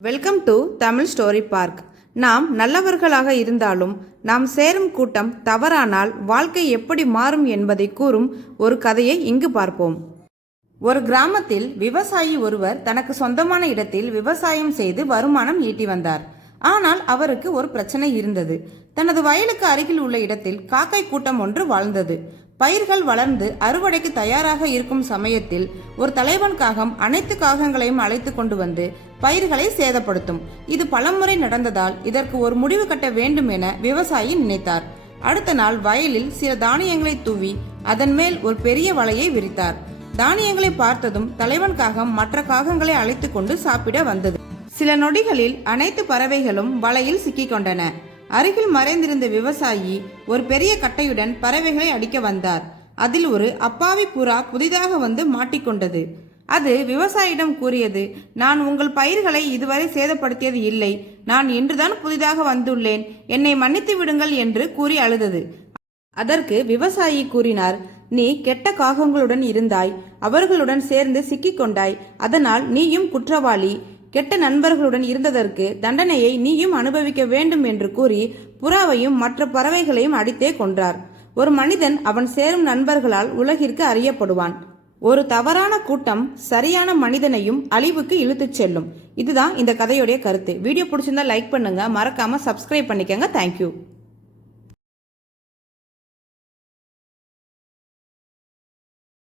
Welcome to Tamil story park. நாம் நல்லவர்களாக இருந்தாலும் நாம் சேரும் கூட்டம் தவறானால் வாழ்க்கை எப்படி மாறும் என்பதை கூறும் ஒரு கதையை இங்கு பார்ப்போம். ஒரு கிராமத்தில் விவசாயி ஒருவர் தனக்கு சொந்தமான இடத்தில் விவசாயம் செய்து வருமானம் ஈட்டி வந்தார். ஆனால் அவருக்கு ஒரு பிரச்சனை இருந்தது. தனது வயலுக்கு அருகில் உள்ள இடத்தில் காக்கை கூட்டம் ஒன்று வாழ்ந்தது. பயிர்கள் வளர்ந்து அறுவடைக்கு தயாராக இருக்கும் சமயத்தில் ஒரு தலைவன் காகம் அனைத்து காகங்களையும் அழைத்து கொண்டு வந்து பயிர்களை சேதப்படுத்தும். இது பலமுறை நடந்ததால் இதற்கு ஒரு முடிவு கட்ட வேண்டும் என விவசாயி நினைத்தார். அடுத்த நாள் வயலில் சில தானியங்களை தூவி அதன் மேல் ஒரு பெரிய வலையை விரித்தார். தானியங்களை பார்த்ததும் தலைவன் காகம் மற்ற காகங்களை அழைத்து கொண்டு சாப்பிட வந்தது. சில நொடிகளில் அனைத்து பறவைகளும் வலையில் சிக்கிக் கொண்டன. அருகில் மறைந்திருந்த விவசாயி ஒரு பெரிய கட்டையுடன் பறவைகளை அடிக்க வந்தார். அதில் ஒரு அப்பாவி புறா புதிதாக வந்து மாட்டிக்கொண்டது. அது விவசாயியிடம் கூறியது, நான் உங்கள் பயிர்களை இதுவரை சேதப்படுத்தியது இல்லை. நான் இன்றுதான் புதிதாக வந்துள்ளேன். என்னை மன்னித்து விடுங்கள் என்று கூறி அழுதது. அதற்கு விவசாயி கூறினார், நீ கெட்ட காகங்களுடன் இருந்தாய், அவர்களுடன் சேர்ந்து சிக்கிக் கொண்டாய். அதனால் நீயும் குற்றவாளி. கெட்ட நண்பர்களுடன் இருந்ததற்கு தண்டனையை நீயும் அனுபவிக்க வேண்டும் என்று கூறி புறாவையும் மற்ற பறவைகளையும் அடித்தே கொன்றார். ஒரு மனிதன் அவன் சேரும் நண்பர்களால் உலகிற்கு அறியப்படுவான். ஒரு தவறான கூட்டம் சரியான மனிதனையும் அழிவுக்கு இழுத்துச் செல்லும். இதுதான் இந்த கதையுடைய கருத்து. வீடியோ பிடிச்சிருந்தா லைக் பண்ணுங்க, மறக்காம சப்ஸ்கிரைப் பண்ணிக்கங்க. தேங்க்யூ.